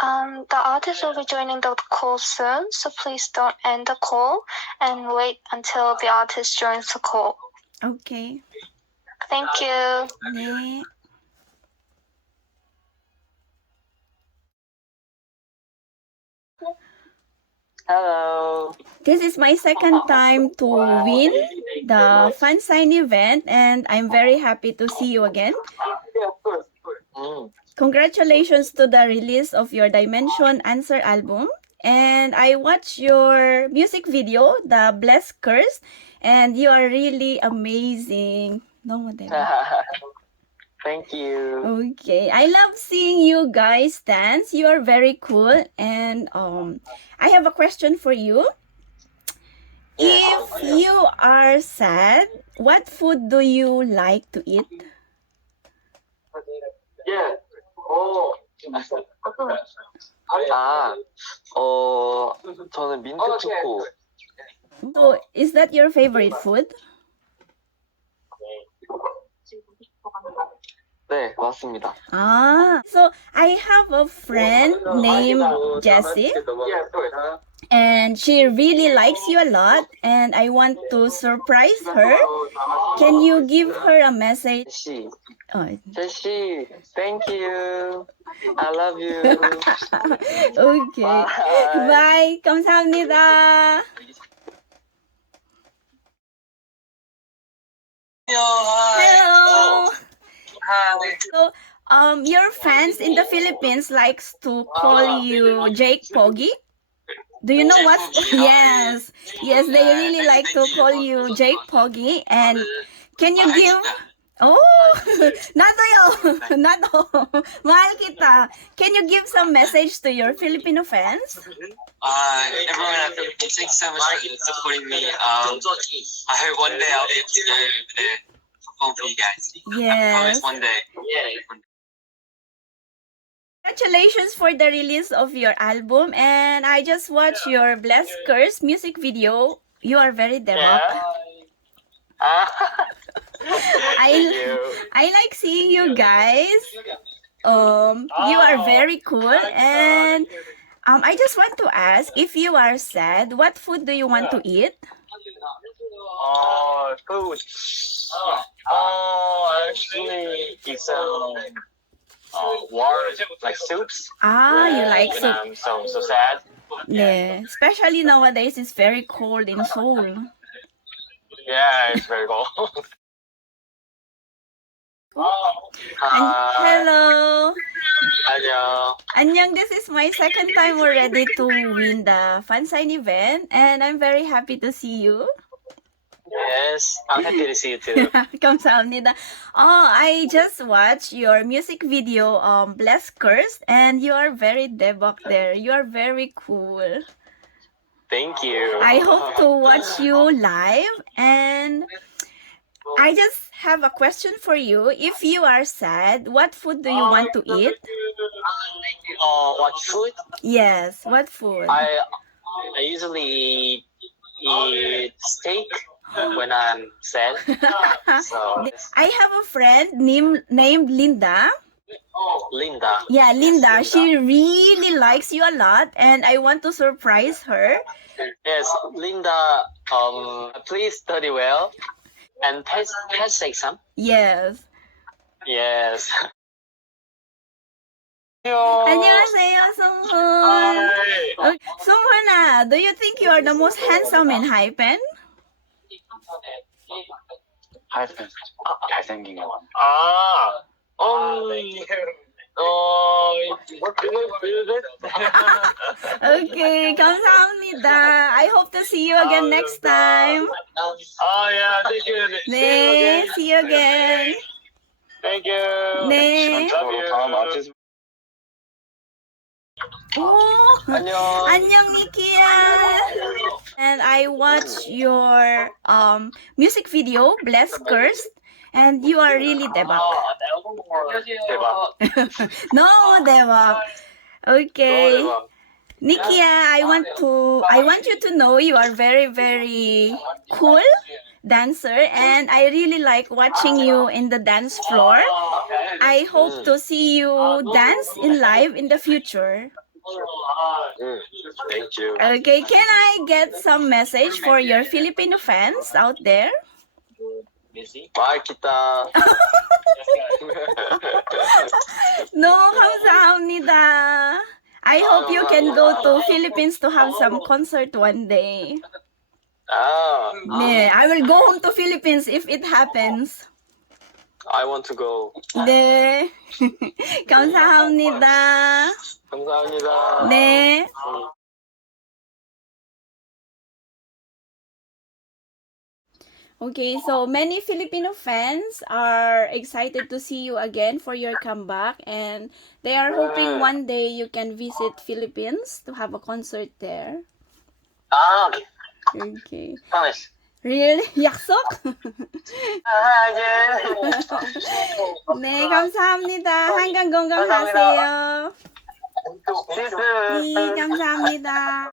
The artist will be joining the call soon, so please don't end the call and wait until the artist joins the call. Okay. Thank you. 네. Hello. This is my second time to win the FunSign event, and I'm very happy to see you again. Congratulations to the release of your Dimension Answer album. And I watched your music video, The Blessed Curse, and you are really amazing. No, Thank you. Okay, I love seeing you guys dance. You are very cool. And I have a question for you. If you are sad, what food do you like to eat? 저는 민트 초코. So, is that your favorite food? 네, 맞습니다. So I have a friend named Jessie, and she really likes you a lot, and I want to surprise her. Can you give her a message? 제시, Oh. 제시, thank you. I love you. Okay. Bye. 감사합니다. Hello. Hi. So, your fans in the Philippines likes to call you Jake Poggy. Do you know what? Yes, yes, they really like to call you Jake Poggy. And can you give? Oh, nato yo, nato, mahal kita. Can you give some message to your Filipino fans? Everyone at Philippines, thank you so much for supporting me. I hope one day I'll be able to go over there perform for you guys. I Yes. promise one day. Congratulations for the release of your album, and I just watched your Blessed Curse music video. You are very debak. I like seeing you guys. You are very cool, and I just want to ask, if you are sad, what food do you want to eat? Food. Actually, it's warm, like soups. You like When soup. I'm so sad. Yeah, especially nowadays, it's very cold in Seoul. Yeah, it's very cold. Hello. 안녕. Annyeong, this is my second time already to win the FunSign event, and I'm very happy to see you. Yes, I'm happy to see you too. 감사합니다. I just watched your music video, Blessed Curse, and you are very debak there. You are very cool. Thank you. I hope to watch you live, and I just have a question for you. If you are sad, what food do you want to eat? What food? Yes, what food? I usually eat steak when I'm sad. So I have a friend named Linda. Linda. Yeah, Linda. She really likes you a lot, and I want to surprise her. Yes, Linda. Please study well and pass exam. Yes. Yes. 안녕하세요, Songhun. Okay. Songhun, do you think you are the most handsome in Hypen? 하여튼 잘생긴 거. Okay, 감사합니다. I hope to see you again next time. Yeah, thank you. 네, see you again. Thank you. 네. 시간적으로 다음 아티스트 Oh, 안녕. 안녕, Nikia. And I watched your music video, Blessed Cursed, and you are really debak. 대박. No, debak. Okay. Nikia, I want you to know you are very, very cool dancer, and I really like watching you in the dance floor. I hope to see you dance in live in the future. Thank you. Okay, can I get some message for your Filipino fans out there? Bye, kita. No, 감사합니다. I hope you can go to Philippines to have some concert one day. 네, I will go home to Philippines if it happens. I want to go. 네, 감사합니다. 감사합니다. 네. Okay, so many Filipino fans are excited to see you again for your comeback, and they are hoping one day you can visit Philippines to have a concert there. Okay. Promise. Really? 약속? 네, 감사합니다. 한강 건강하세요. 네, 감사합니다.